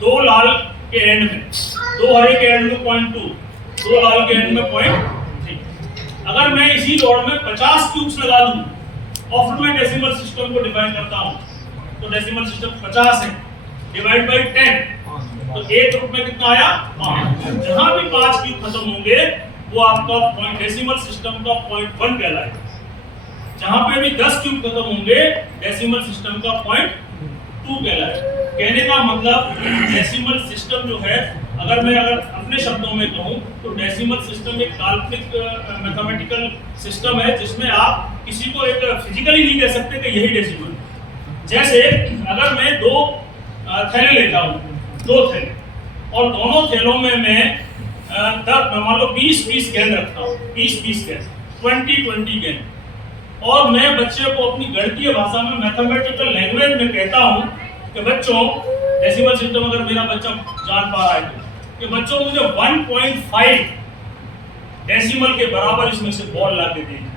दो लाल के एंड में, दो हरे के एंड में 0.2, दो लाल के एंड में 0.3। अगर मैं इसी रोड में 50 क्यूब्स लगा दूं और फिर मैं डेसिमल सिस्टम को डिफाइन करता हूं, तो डेसिमल सिस्टम 50 है, डिवाइड बाई 10, तो एक ग्रुप में कितना आया 5। जहां भी 5 क्यूब खत्म होंगे वो आपका पॉइंट डेसिमल सिस्टम का 0.1 कहलाएगा। जहां पे भी 10 क्यूब खत्म होंगे डेसिमल सिस्टम का 0.2 कहलाएगा। कहने का मतलब डेसिमल सिस्टम जो है, अगर अपने शब्दों में कहूं तो डेसिमल सिस्टम एक काल्पनिक मैथमेटिकल सिस्टम है जिसमें आप किसी को एक फिजिकली नहीं कह सकते कि यही डेसिमल। जैसे अगर मैं दो थैले ले जाऊं, दो थैले, और दोनों थैलों में मैं मान लो 20 पीस गेंद रखता हूं, 20 पीस गेंद, 20 गेंद, और मैं बच्चे को अपनी गणितीय भाषा में मैथमेटिकल लैंग्वेज में कहता हूं कि बच्चों, डेसिमल सिस्टम अगर मेरा बच्चा जान पा रहा है तो कि बच्चों मुझे 1.5 डेसिमल के बराबर इसमें से बॉल ला के दीजिए।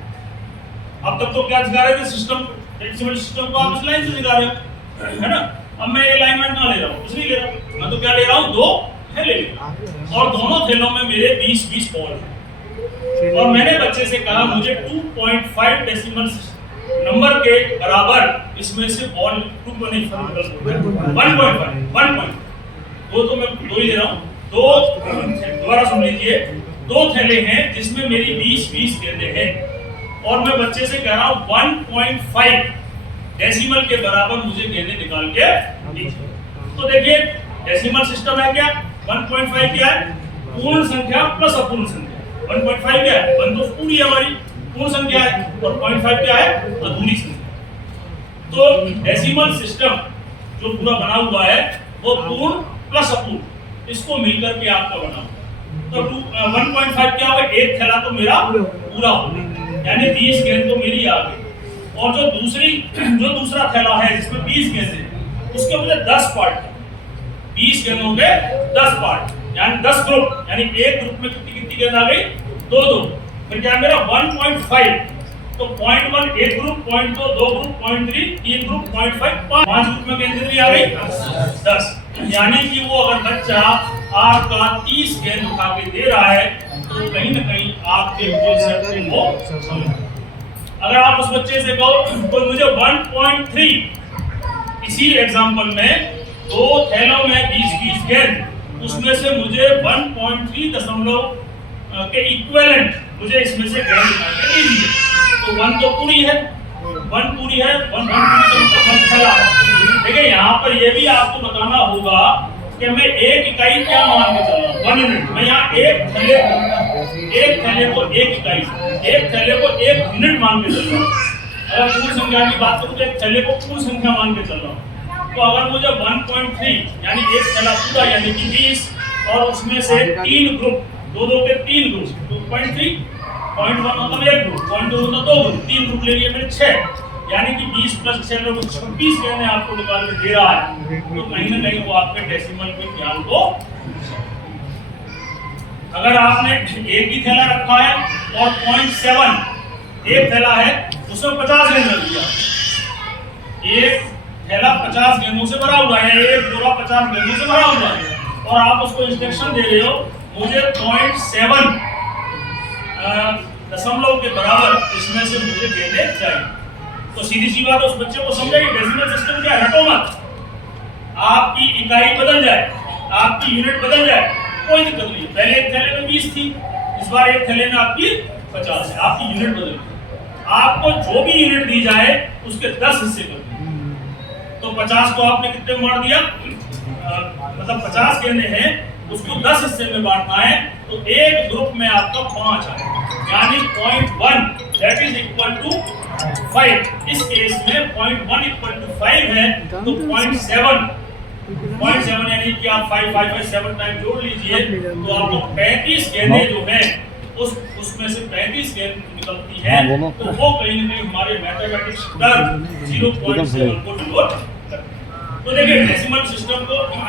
अब तक तो क्या सिखा रहे थे सिस्टम, डेसिमल सिस्टम को आप इस लाइन से सिखा रहे हो, है ना। अब मैं ये लाइन में कहाँ ले रहा हूँ, कुछ नहीं ले रहा हूँ, मैं तो क्या ले रहा हूँ, दो थैले ले रहा हूँ, और दोनों थैलों में मेरे 20 बॉल है। और मैंने बच्चे से कहा मुझे 2.5 डेसिमल नंबर के बराबर इसमें से बॉल 1.5 दो, तो मैं दो ही ले रहा हूँ, दो, दोबारा सुन लीजिए, दो थैले हैं जिसमें मेरी 20 गेंदें हैं, और मैं बच्चे से कह रहा हूँ 1.5 डेसिमल के बराबर मुझे गेंदें निकाल के दीजिए। तो देखिए डेसिमल सिस्टम है क्या, 1.5 क्या है, पूर्ण संख्या प्लस अपूर्ण संख्या। 1.5 क्या है, 1 तो पूरी है हमारी पूर्ण संख्या है, और 0.5 क्या है, अधूरी संख्या। तो डेसिमल सिस्टम जो पूरा बना हुआ है वो पूर्ण प्लस अपूर्ण, इसको मिलकर के आपका बना हुआ। तो 1.5 क्या होगा, एक थैला तो मेरा पूरा हो गया, यानी 20 गेंद तो मेरी आ गई, और जो दूसरा थैला है जिसमें 20 गेंद है उसके मुझे 10 पार्ट, 20 गेंदों के 10 पार्ट, यानी 10 ग्रुप, यानी एक ग्रुप में कितनी गेंद आ गई, दो। फिर क्या मेरा 1.5, तो 0.1 एक ग्रुप, 0.2 दो ग्रुप, 0.3 तीन ग्रुप, 0.5 5 ग्रुप में गेंद कितनी आ गई, 10। यानी कि वो अगर बच्चा आपका 30 गेंद उठा के दे रहा है तो कहीं ना कहीं आपके कॉन्सेप्ट को समझ। अगर आप उस बच्चे से कहो तो मुझे 1.3, इसी एग्जांपल में दो थैलों में 20 गेंद, उसमें से मुझे 1.3 दशमलव के इक्विवेलेंट मुझे इसमें से गेंद निकाल के दीजिए। तो 1 तो पूरी है, 1 पूरी है, 1 पूरी से मतलब 1 थैला। देखिए यहाँ पर यह भी आपको बताना होगा कि मैं एक इकाई क्या मान के चल रहा हूँ, 1 यूनिट। मैं यहाँ एक थैले को एक इकाई, एक थैले को 1 यूनिट मान के चल रहा हूँ। अगर पूर्ण संख्या की बात करूँ तो एक थैले को पूर्ण संख्या मान के चल रहा हूँ। तो अगर मुझे 1.3 यानी एक थैला पूरा यानी कि 20, और उसमें से 3 ग्रुप, दो के 3 ग्रुप, 2.3, 0.1 मतलब एक ग्रुप, 0.2 मतलब 2 ग्रुप, 3 ग्रुप ले लिए मेरे 6, यानी कि 20 प्लस 6 लोग 26 गेंदें आपको निकाल के दे रहा है। तो कहीं ना कहीं वो आपके डेसिमल के ज्ञान को, अगर आपने एक ही थैला रखा है और 0.7 एक थैला है उसमें 50 गेंद रख दिया, एक थैला 50 गेंदों से भरा हुआ है, एक बोरा 50 गेंदों से भरा हुआ है, और आप उसको इंस्ट्रक्शन दे रहे हो मुझे 0.7 दशमलव के बराबर इसमें से मुझे गेंदें चाहिए। तो सीधी सी बात उस बच्चे को समझाइए डेसिमल सिस्टम क्या है, रटो मत। आपकी इकाई बदल जाए, आपकी यूनिट बदल जाए, कोई दिक्कत नहीं। पहले एक थैले में 20 थी, इस बार एक थैले में आपकी 50 है, आपकी यूनिट बदल गई। आपको जो भी यूनिट दी जाए उसके 10 हिस्से कर दिए। तो 50 को आपने कितने में बांट दिया, मतलब 50 गेंदें हैं उसको 10 हिस्से में बांटना है, तो एक ग्रुप में आपका 5 आए, यानी 0.1 दैट इज इक्वल टू 5। इस केस में 0.1 इक्वल टू 5 है, तो 0.7 यानी कि आप 5 7 टाइम जोड़ लीजिए, तो आपको 35 गेंदें जो हैं उसमें से 35 गेंद निकलती है। तो वो कहीं ना कहीं हमारे मैथमेटिक्स 0.7 को डिनोट करती है। तो देखिए डेसिमल सिस्टम को